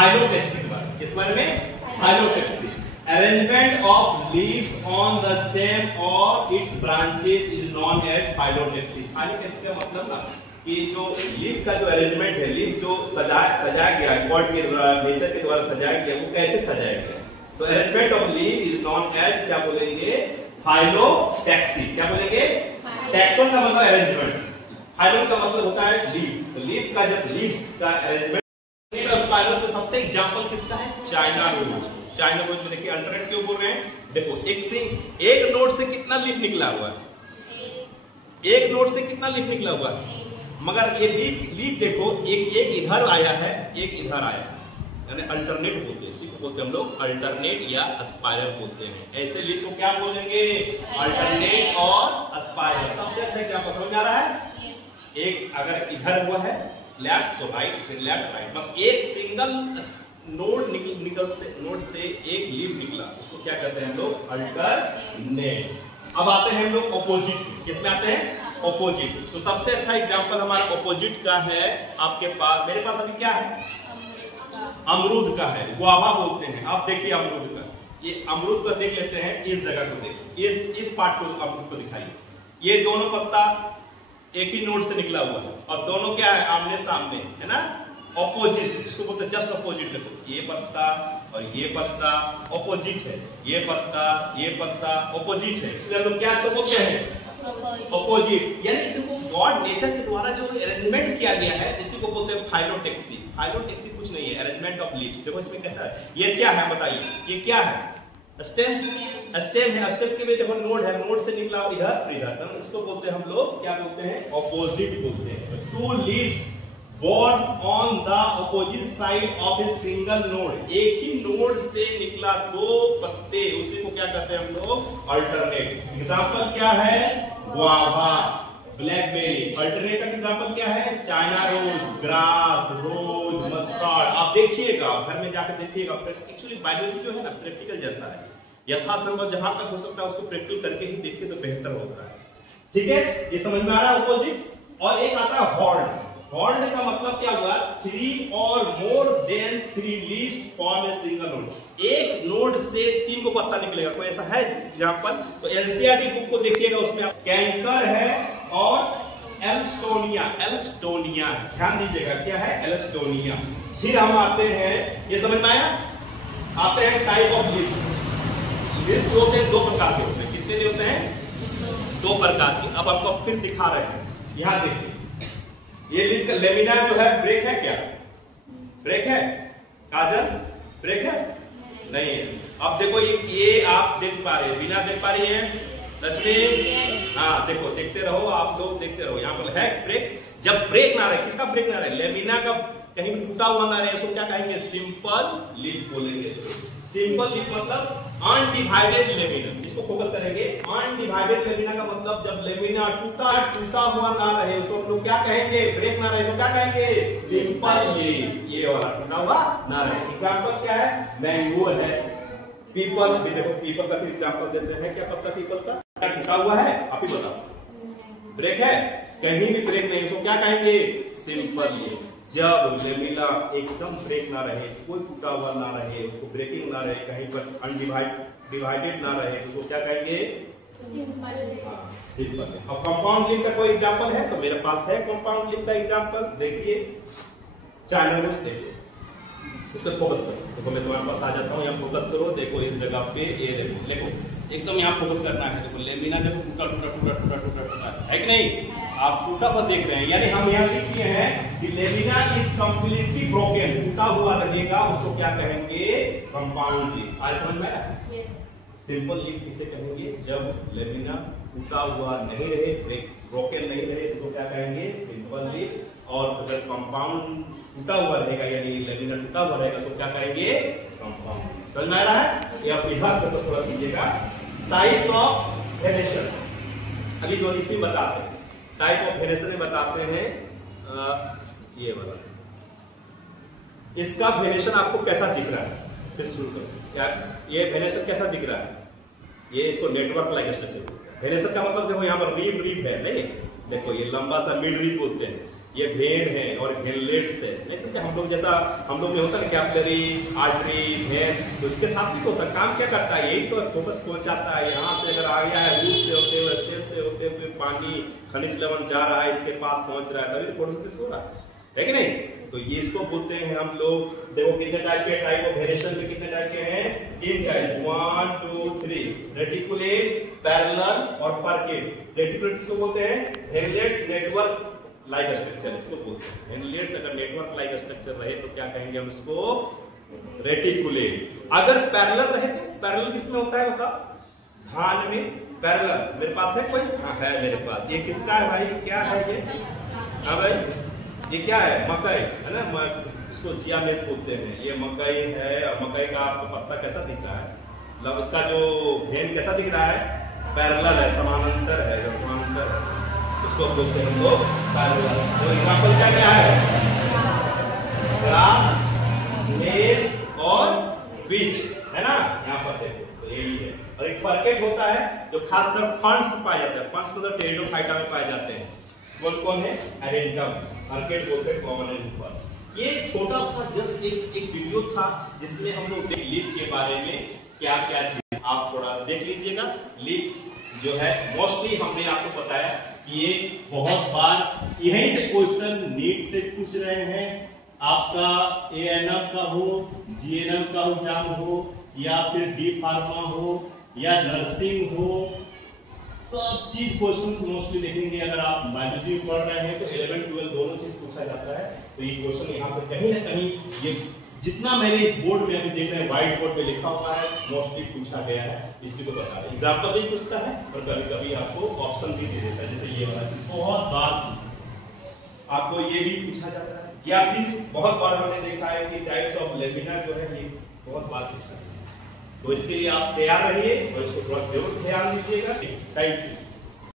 Phyllotaxy के बारे में। किस बारे में? Phyllotaxy. Arrangement of leaves on the stem और its branches is known as phyllotaxy. Phyllotaxy का मतलब ना कि जो लीफ का जो अरेंजमेंट है, लीफ जो सजाया गया गॉड के द्वारा, नेचर के द्वारा सजाया गया, वो कैसे सजाया गया? तो arrangement of leaf is known as क्या बोलेंगे? फाइलोटेक्सी। क्या बोलेंगे? टैक्सोन का मतलब अरेंजमेंट, फाइलोन का मतलब होता है लीफ। तो लीफ का जब लीव्स का अरेंजमेंट, फाइलोन का सबसे एग्जांपल किसका है? China rose. चाइना रोज में देखिए अल्टरनेट क्यों बोल रहे हैं? देखो एक नोड से कितना लीफ निकला हुआ है? एक नोड से कितना लीफ निकला हुआ है? मगर ये लीफ देखो, एक इधर आया है, एक इधर आया है, यानी अल्टरनेट बोलते हैं। इसी को बोलते हैं हम लोग अल्टरनेट या स्पाइरल बोलते हैं। ऐसे लीफ को क्या बोलेंगे? अल्टरनेट और स्पाइरल। सबसे अच्छा एग्जांपल समझ आ रहा है? एक अगर इधर हुआ है लेफ्ट तो राइट, फिर लेफ्ट राइट, मतलब एक सिंगल नोड से एक लीफ निकला, उसको क्या कहते हैं हम लोग? अल्टरनेट। अब आते हैं हम लोग ऑपोजिट। किसमें आते हैं? ऑपोजिट। तो सबसे अच्छा एग्जांपल हमारा ऑपोजिट का है आपके पास, मेरे पास अभी क्या है? अमरूद का है, गुआवा बोलते हैं। आप देखिए अमरूद का, ये अमरूद को देख लेते हैं, इस जगह को देखिए, इस पार्ट को अमरूद को दिखाइए। ये दोनों पत्ता एक ही नोड से निकला हुआ है और दोनों क्या है? आमने सामने है ना, ऑपोजिट, जिसको बोलते हैं जस्ट ऑपोजिट। देखो ये पत्ता और ये पत्ता ऑपोजिट है, ये पत्ता ऑपोजिट है, इसलिए हम लोग क्या इसको बोलते हैं? ऑपोजिट। यानी इसको गॉड नेचर के द्वारा जो अरेंजमेंट किया गया है, इसी को बोलते हैं फाइलोटेक्सी। फाइलोटेक्सी कुछ नहीं है, अरेंजमेंट ऑफ लीव्स। देखो इसमें कैसा है, ये क्या है बताइए? ये क्या है? स्टेम है। स्टेम के भी देखो नोड है, नोड से निकला इधर इधर, तो इसको बोलते हैं हम लोग क्या बोलते हैं? ऑपोजिट बोलते हैं। Two leaves born on the opposite side of a single node, एक ही नोड से निकला दो पत्ते, उसी को क्या कहते हैं हम लोग? अल्टरनेट। एग्जांपल क्या है? Guava, blackberry. अल्टरनेट का एग्जांपल क्या है? चाइना रोज, ग्रास, रोज, मस्टर्ड। आप देखिएगा, घर में जाकर देखिएगा। एक्चुअली बायोलॉजी जो है ना, प्रैक्टिकल जैसा है। यथासंभव जहां तक हो सकता है उसको प्रैक्टिकल करके ही देखिए तो बेहतर होता है। ठीक है, ये समझ में आ रहा है ऑपोजिट। और एक आता है हॉर्न। हॉर्न का मतलब क्या हुआ? 3 और more than 3 leaves form a single node. एक नोड से 3 को पत्ता निकलेगा। कोई ऐसा है एग्जांपल? तो एनसीईआरटी बुक को देखिएगा, उसमें कैंकर है और एल्स्टोनिया है। ध्यान दीजिएगा क्या है? एल्स्टोनिया। फिर हम आते हैं, ये समझ में आया? आते हैं टाइप ऑफ लीव्स। लीव्स जो होते हैं 2 प्रकार के होते हैं। कितने होते हैं? 2 प्रकार के। अब आपको फिर दिखा रहे हैं, यहां देखिए, ये लीफ का लेमिना जो है, ब्रेक है क्या? ब्रेक है? काजल ब्रेक है? नहीं है। अब देखो ये आप देख पा रहे हैं, बिना देख पा रही है रश्मि? हाँ देखो, देखते रहो आप लोग, देखते रहो। यहाँ पर है ब्रेक। जब ब्रेक ना रहे, किसका ब्रेक ना रहे? लेमिना का कहीं भी टूटा हुआ ना रहे, उसको क्या कहेंगे? सिंपल लीफ बोलेंगे। सिंपल लीफ मतलब अनडिवाइडेड लेमिना। इसको फोकस करेंगे। अनडिवाइडेड लेमिना का मतलब जब लेमिना टूटा हुआ ना रहे, उसको हम लोग क्या कहेंगे? ब्रेक ना रहे तो क्या कहेंगे? Simple leaf. ये वाला टूटा हुआ ना रहे। एग्जांपल क्या है? मैंगो है, पीपल भी। देखो पीपल का भी एग्जांपल देते हैं। क्या पत्ता पीपल का टूटा हुआ है? आप ही बताओ। ब्रेक है? कहीं भी ब्रेक नहीं, उसको क्या कहेंगे? Simple leaf. जब लेमिना एकदम ब्रेक ना रहे, कोई टूटा हुआ ना रहे, उसको ब्रेकिंग ना रहे, कहीं पर अनडिवाइडेड ना रहे, उसको क्या कहेंगे? सिंपल। अब कंपाउंड लीफ का कोई एग्जांपल है? तो मेरे पास है कंपाउंड लीफ का एग्जांपल। देखिए चाइना रोज, देखिए इस पर फोकस करो। देखो मैं तुम्हारे पास आ जाता हूँ, यहाँ फोकस करो। देखो इस जगह पे ये देखो एकदम यहाँ फोकस करना है। देखो लेमिना देखो टूटा है कि नहीं? आप टूटा हुआ देख रहे हैं, यानी हम यहाँ लिख किए हैं कि लेमिना इज कंप्लीटली ब्रोकन, टूटा हुआ रहेगा, उसको क्या कहेंगे? Compound leaf. आज समझ में आया? सिंपल लीफ किसे कहेंगे? जब लेमिना टूटा हुआ नहीं रहे, ब्रोकन नहीं रहे, तो क्या कहेंगे? Simple leaf. और अगर कंपाउंड टूटा हुआ रहेगा, यानी लेमिना टूटा हुआ रहेगा, तो क्या कहेंगे? कंपाउंड। समझ में आ रहा है? ये आप विभाग को थोड़ा कीजिएगा। टाइप्स ऑफ वेनेशन अभी जो इसी बताते हैं। टाइप ऑफ वेनेशन में बताते हैं ये वाला। इसका वेनेशन आपको कैसा दिख रहा है? फिर शुरू करो। क्या ये वेनेशन कैसा दिख रहा है? ये इसको नेटवर्क लाइक स्ट्रक्चर। वेनेशन का मतलब देखो यहाँ पर रीफ है, नहीं? देखो ये लंबा सा मिड रीफ बोलते हैं। ये वेन है और वेनलेट्स है। नहीं समझे, हम लोग जैसा हम लोग में होता है ना कैपिलरी, आर्टरी, वेन, तो इसके साथ भी तो होता है। काम क्या करता है, यही तो फोकस पहुंचाता है। यहाँ से अगर आ गया है, रूट से होते हुए, स्टेम से होते हुए पानी खनिज लवण जा रहा है, इसके पास पहुंच रहा है, तभी फोटोसिंथेसिस हो रहा है कि नहीं। तो ये इसको बोलते हैं हम लोग। देखो कितने टाइप के, टाइप ऑफ वेरिएशन में कितने टाइप के हैं, 3 टाइप, 1 2 3, रेटिकुलेट, पैरेलल और फर्केट। रेटिकुलेट किसको बोलते हैं, वेनलेट्स नेटवर्क लाइक स्ट्रक्चर इसको बोलते हैं। वेनलेट्स अगर नेटवर्क लाइक स्ट्रक्चर रहे तो क्या कहेंगे हम इसको, रेटिकुलेट। अगर पैरेलल रहे तो पैरेलल किसमें होता है, बता, धान में पैरेलल। मेरे पास है कोई, हाँ है मेरे पास। ये किसका है भाई, क्या है ये, हाँ भाई ये क्या है, मकई है ना, इसको जिया मेज बोलते हैं। ये मकई है और मकई का आपको पत्ता कैसा दिख रहा है, मतलब इसका जो वेन कैसा दिख रहा है, पैरेलल है, समानांतर है, समानांतर है, उसको बोलते हैं हम लोग पैरेलल। तो एग्जांपल क्या क्या है, ग्रास, मेज और व्हीट है ना, यहाँ पर देखो तो यही है। और एक फर्केट होता है जो खासकर फंड्स में पाया जाता है, फंड्स मतलब टेरिडोफाइटा में पाए जाते हैं। वो कौन है, एडेंटम, फर्केट बोलते हैं कॉमन एनिमल। ये छोटा सा जस्ट एक वीडियो था जिसमें हम लोग लीफ के बारे में क्या क्या चीज, आप थोड़ा देख लीजिएगा। लीफ जो है मोस्टली हमने आपको बताया कि ये बहुत बार यहीं से क्वेश्चन नीट से पूछ रहे हैं। आपका एएनएम का हो, जीएनएम का एग्जाम हो, या फिर डी फार्मा हो, या नर्सिंग हो, सब चीज क्वेश्चंस मोस्टली देखेंगे। अगर आप बायोलॉजी में पढ़ रहे हैं तो 11 12 दोनों चीज पूछा जाता है। तो ये क्वेश्चन यहाँ से कहीं ना कहीं, ये जितना मैंने इस बोर्ड में अभी देख रहे हैं, व्हाइट बोर्ड पे लिखा हुआ है, मोस्टली पूछा गया है, इसी को बता रहे हैं। एग्जाम कभी पूछता है और कभी कभी आपको ऑप्शन भी दे देता है, जैसे ये वाला बहुत बार आपको ये भी पूछा जाता है। या फिर बहुत बार हमने देखा है कि टाइप्स ऑफ लेमिना जो है, ये बहुत बार पूछा है। तो इसके लिए आप तैयार रहिए और इसको थोड़ा जरूर ध्यान दीजिएगा। Thank you.